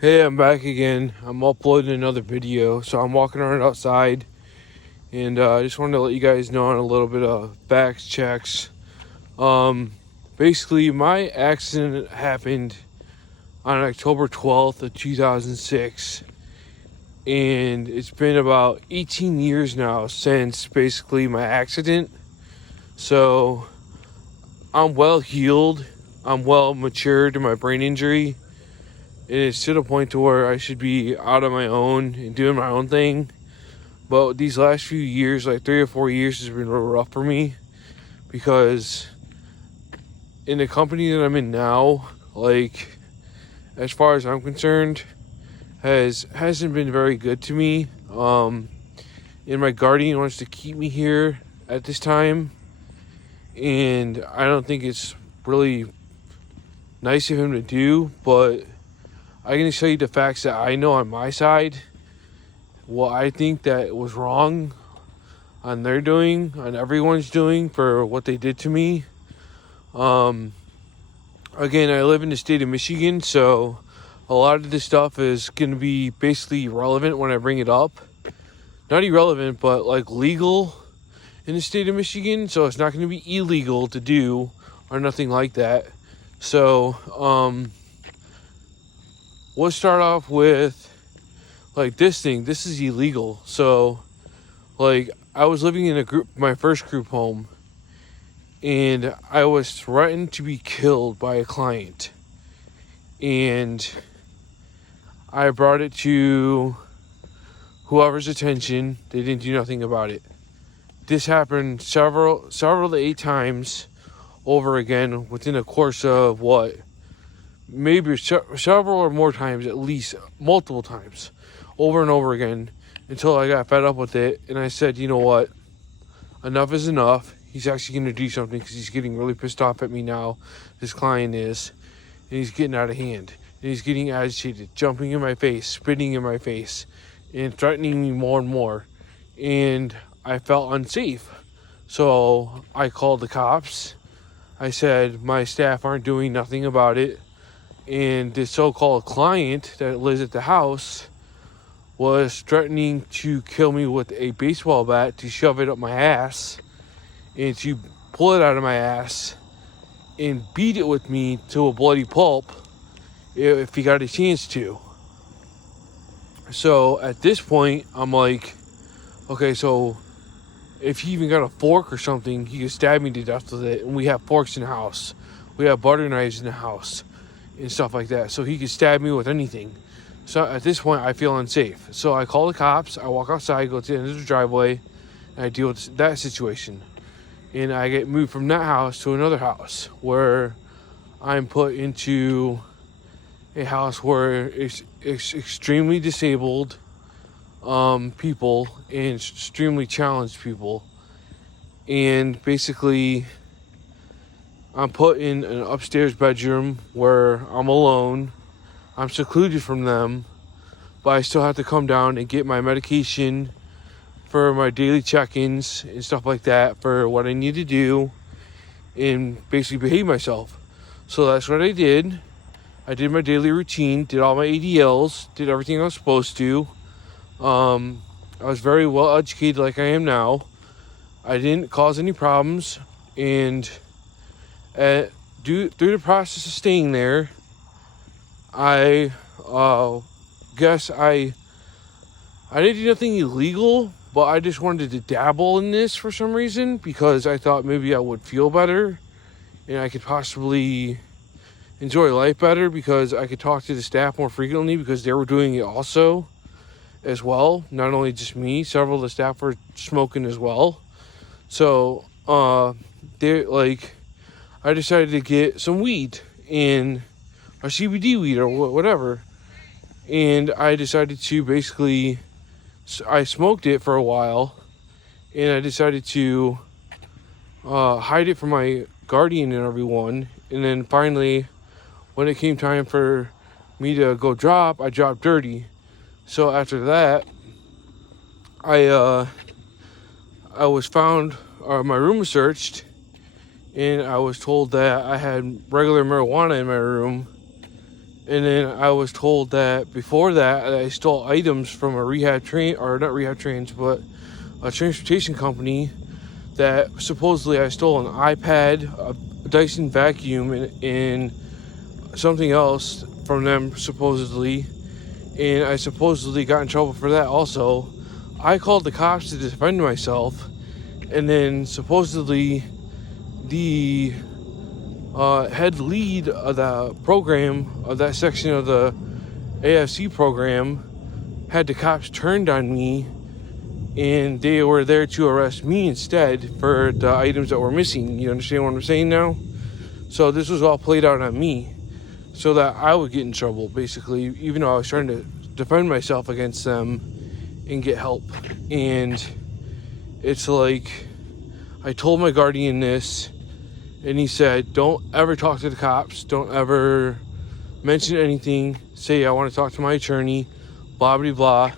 Hey, I'm back again. I'm uploading another video. So I'm walking around outside, and I just wanted to let you guys know on a little bit of facts checks. Um, Basically, my accident happened on October 12th of 2006, and it's been about 18 years now since basically my accident. So I'm well healed. I'm well matured in my brain injury. And it's to the point to where I should be out on my own and doing my own thing. But these last few years, like 3 or 4 years, has been real rough for me because in the company that I'm in now, like as far as I'm concerned, hasn't been very good to me. And my guardian wants to keep me here at this time, and I don't think it's really nice of him to do, but I can show you the facts that I know on my side. What I think that was wrong on their doing, on everyone's doing for what they did to me. Again, I live in the state of Michigan, so a lot of this stuff is going to be basically irrelevant when I bring it up. Not irrelevant, but like legal in the state of Michigan, so it's not going to be illegal to do or nothing like that. So, we'll start off with like this thing. This is illegal. So like I was living in my first group home, and I was threatened to be killed by a client, and I brought it to whoever's attention. They didn't do nothing about it. This happened several to 8 times over again within a course of what, maybe several or more times, at least multiple times, over and over again, until I got fed up with it, and I said, you know what, enough is enough. He's actually going to do something because he's getting really pissed off at me now. This client is, and he's getting out of hand, and he's getting agitated, jumping in my face, spitting in my face, and threatening me more and more, and I felt unsafe. So I called the cops. I said my staff aren't doing nothing about it, and this so-called client that lives at the house was threatening to kill me with a baseball bat, to shove it up my ass and to pull it out of my ass and beat it with me to a bloody pulp if he got a chance to. So at this point, I'm like, okay, so if he even got a fork or something, he could stab me to death with it. And we have forks in the house. We have butter knives in the house and stuff like that. So he could stab me with anything. So at this point, I feel unsafe. So I call the cops. I walk outside, go to the end of the driveway, and I deal with that situation. And I get moved from that house to another house where I'm put into a house where it's extremely disabled people and extremely challenged people. And basically, I'm put in an upstairs bedroom where I'm alone. I'm secluded from them, but I still have to come down and get my medication for my daily check-ins and stuff like that for what I need to do and basically behave myself. So that's what I did. I did my daily routine, did all my ADLs, did everything I was supposed to. I was very well educated like I am now. I didn't cause any problems, and through the process of staying there, I guess I didn't do nothing illegal, but I just wanted to dabble in this for some reason because I thought maybe I would feel better and I could possibly enjoy life better because I could talk to the staff more frequently because they were doing it also as well. Not only just me, several of the staff were smoking as well. So I decided to get some weed and a CBD weed or whatever, and I decided to basically, I smoked it for a while, and I decided to hide it from my guardian and everyone, and then finally, when it came time for me to go drop, I dropped dirty. So after that, I was found, my room was searched, and I was told that I had regular marijuana in my room, And then I was told that before that I stole items from a rehab train, or not rehab trains, but a transportation company. That supposedly I stole an iPad, a Dyson vacuum, and something else from them supposedly. And I supposedly got in trouble for that also. I called the cops to defend myself, and then supposedly the head lead of the program, of that section of the AFC program, had the cops turned on me, and they were there to arrest me instead for the items that were missing. You understand what I'm saying now? So this was all played out on me, so that I would get in trouble, basically, even though I was trying to defend myself against them and get help. And it's like, I told my guardian this, and he said, don't ever talk to the cops, don't ever mention anything, say I want to talk to my attorney, blah blah blah,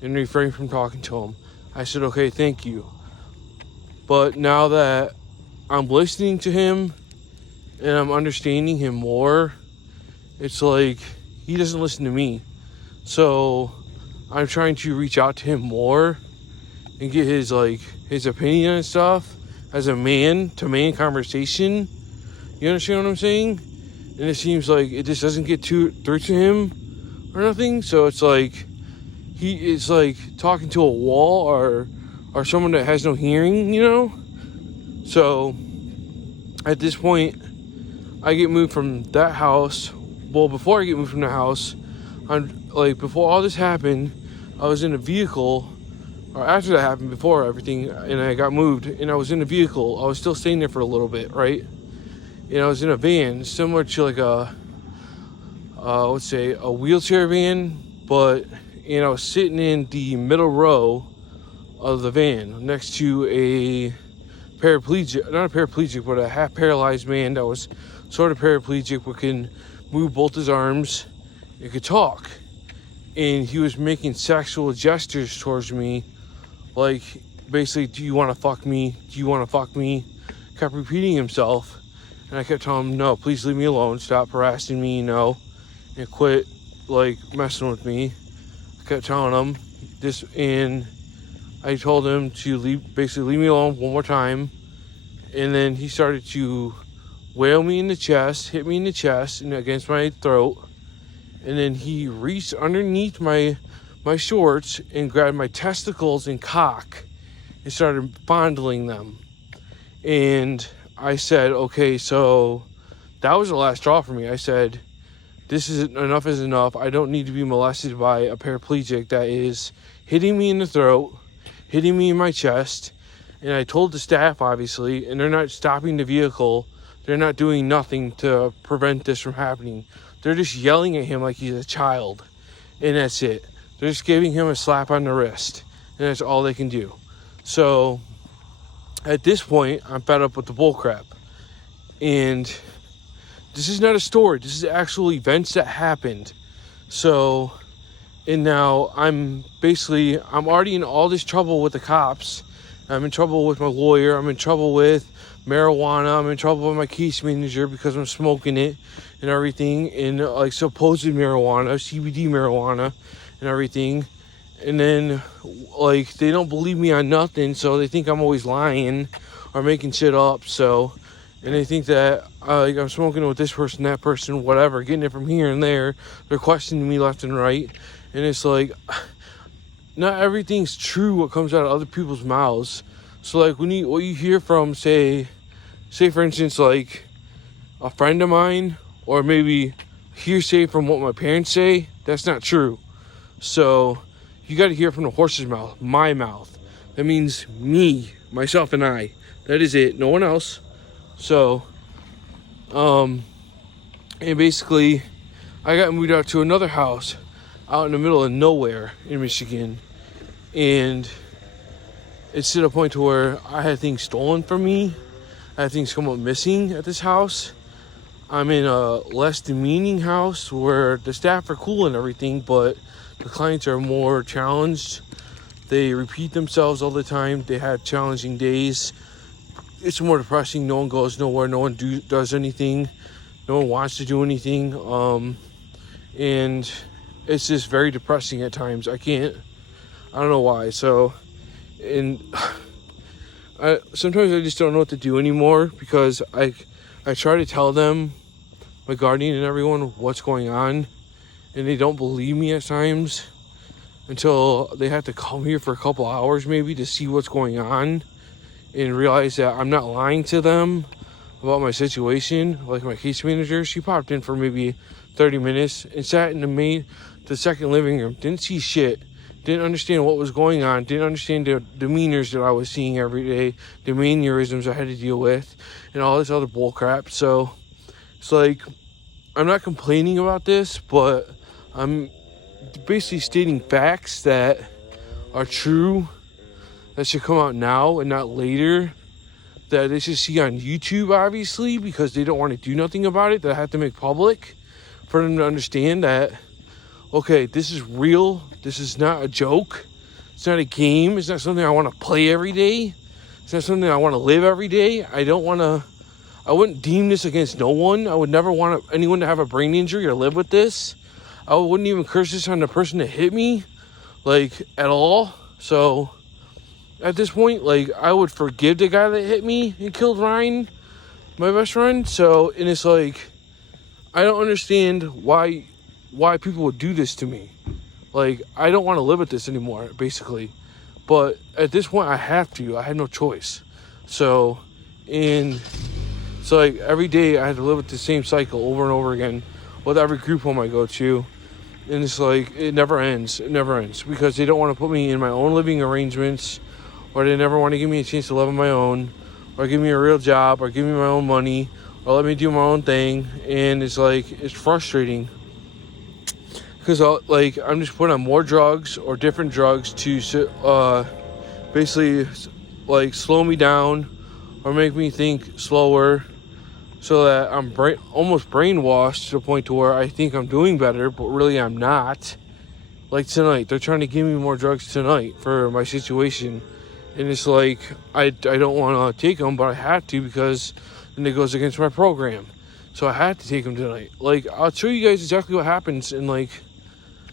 and refrain from talking to him. I said, okay, thank you. But now that I'm listening to him and I'm understanding him more, it's like he doesn't listen to me. So I'm trying to reach out to him more and get his opinion and stuff as a man-to-man conversation. You understand what I'm saying? And it seems like it just doesn't get through to him or nothing. So it's like he is like talking to a wall or someone that has no hearing, you know? So at this point, I get moved from that house. Well, before I get moved from the house, before all this happened, I was in a vehicle, or after that happened, before everything, and I got moved, and I was in a vehicle. I was still staying there for a little bit, right? And I was in a van, similar to like a wheelchair van, but I was sitting in the middle row of the van next to a paraplegic, not a paraplegic, but a half paralyzed man that was sort of paraplegic, but can move both his arms and could talk. And he was making sexual gestures towards me, like basically, do you want to fuck me? Do you want to fuck me? Kept repeating himself. And I kept telling him, no, please leave me alone. Stop harassing me, and quit messing with me. I kept telling him this, and I told him to leave me alone one more time. And then he started to wail me in the chest, hit me in the chest and against my throat. And then he reached underneath my shorts and grabbed my testicles and cock and started fondling them. And I said, okay, so that was the last straw for me. I said, enough is enough. I don't need to be molested by a paraplegic that is hitting me in the throat, hitting me in my chest. And I told the staff, obviously, and they're not stopping the vehicle. They're not doing nothing to prevent this from happening. They're just yelling at him like he's a child. And that's it. They're just giving him a slap on the wrist. And that's all they can do. So at this point, I'm fed up with the bullcrap. And this is not a story. This is actual events that happened. So, and now I'm already in all this trouble with the cops. I'm in trouble with my lawyer. I'm in trouble with marijuana. I'm in trouble with my case manager because I'm smoking it and everything. And supposed marijuana, CBD marijuana and everything. And then they don't believe me on nothing. So they think I'm always lying or making shit up. So, and they think that I'm smoking with this person, that person, whatever, getting it from here and there. They're questioning me left and right. And it's like, not everything's true what comes out of other people's mouths. So what you hear from, say for instance, a friend of mine, or maybe hearsay from what my parents say, that's not true. So you got to hear from the horse's mouth, my mouth. That means me, myself, and I. That is it, no one else. So, and basically, I got moved out to another house out in the middle of nowhere in Michigan. And it's to the point to where I had things stolen from me. I had things come up missing at this house. I'm in a less demeaning house where the staff are cool and everything, but the clients are more challenged. They repeat themselves all the time. They have challenging days. It's more depressing. No one goes nowhere. No one does anything. No one wants to do anything. and it's just very depressing at times. I don't know why. So, and sometimes I just don't know what to do anymore, because I try to tell them, my guardian and everyone, what's going on, and they don't believe me at times until they have to come here for a couple hours maybe to see what's going on and realize that I'm not lying to them about my situation. Like my case manager, she popped in for maybe 30 minutes and sat in the second living room, didn't see shit, didn't understand what was going on, didn't understand the demeanors that I was seeing every day, the mannerisms I had to deal with, and all this other bull crap. So it's like, I'm not complaining about this, but I'm basically stating facts that are true, that should come out now and not later, that they should see on YouTube, obviously, because they don't want to do nothing about it, that I have to make public for them to understand that, okay, this is real, this is not a joke, it's not a game, it's not something I want to play every day, it's not something I want to live every day. I wouldn't deem this against no one. I would never want anyone to have a brain injury or live with this. I wouldn't even curse this on the person that hit me, like, at all. So, at this point, like, I would forgive the guy that hit me and killed Ryan, my best friend. So, and it's like, I don't understand why people would do this to me. Like, I don't want to live with this anymore, basically. But at this point, I have to. I have no choice. So, like, every day I had to live with the same cycle over and over again with every group home I go to. And it's like, it never ends. It never ends. Because they don't want to put me in my own living arrangements, or they never want to give me a chance to live on my own, or give me a real job, or give me my own money, or let me do my own thing. And it's like, it's frustrating. Because, like, I'm just putting on more drugs or different drugs to basically, like, slow me down or make me think slower, so that I'm almost brainwashed to the point to where I think I'm doing better, but really I'm not. Like tonight, they're trying to give me more drugs tonight for my situation. And it's like, I don't want to take them, but I have to, because then it goes against my program. So I had to take them tonight. Like, I'll show you guys exactly what happens in, like,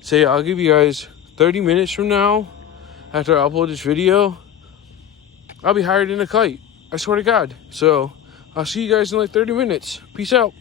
say, I'll give you guys 30 minutes from now, after I upload this video, I'll be higher than a kite. I swear to God. So, I'll see you guys in like 30 minutes. Peace out.